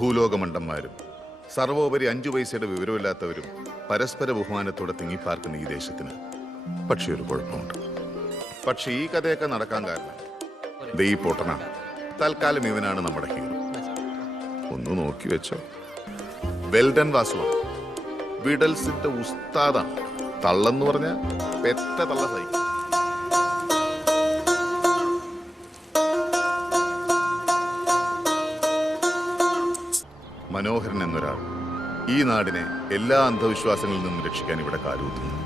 ഭൂലോകമണ്ടന്മാരും സർവോപരി 5 പൈസയുടെ വിവരമില്ലാത്തവരും പരസ്പര ബഹുമാനത്തോടെ തിങ്ങിപ്പാർക്കുന്ന ഈ ദേശത്തിന് പക്ഷേ ഒരു കുഴപ്പമുണ്ട്. പക്ഷെ ഈ കഥയൊക്കെ നടക്കാൻ കാരണം ദേ ഈ പൊട്ടനാണ്. തൽക്കാലം ഇവനാണ് നമ്മുടെ ഹീറോ. ഒന്ന് നോക്കി വെച്ചോ. വെൽഡൻ വാസുവാണ്. വിഡൽസിന്റെ ഉസ്താദാണ്. തള്ളെന്ന് പറഞ്ഞ പെറ്റ തള്ള സഹിക്കും. മനോഹരൻ എന്നൊരാൾ ഈ നാടിനെ എല്ലാ അന്ധവിശ്വാസങ്ങളിൽ നിന്നും രക്ഷിക്കാൻ ഇവിടെ കാലൂത്തുന്നു.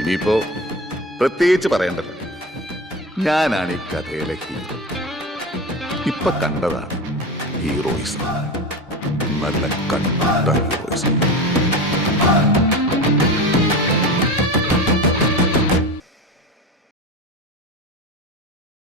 ഇനിയിപ്പോ പ്രത്യേകിച്ച് പറയേണ്ടത് ഞാനാണ് ഈ കഥയിലെ ഹീറോ. ഇപ്പൊ കണ്ടതാണ് ഹീറോയിസം. നല്ല കണ്ട ഹീറോയിസം.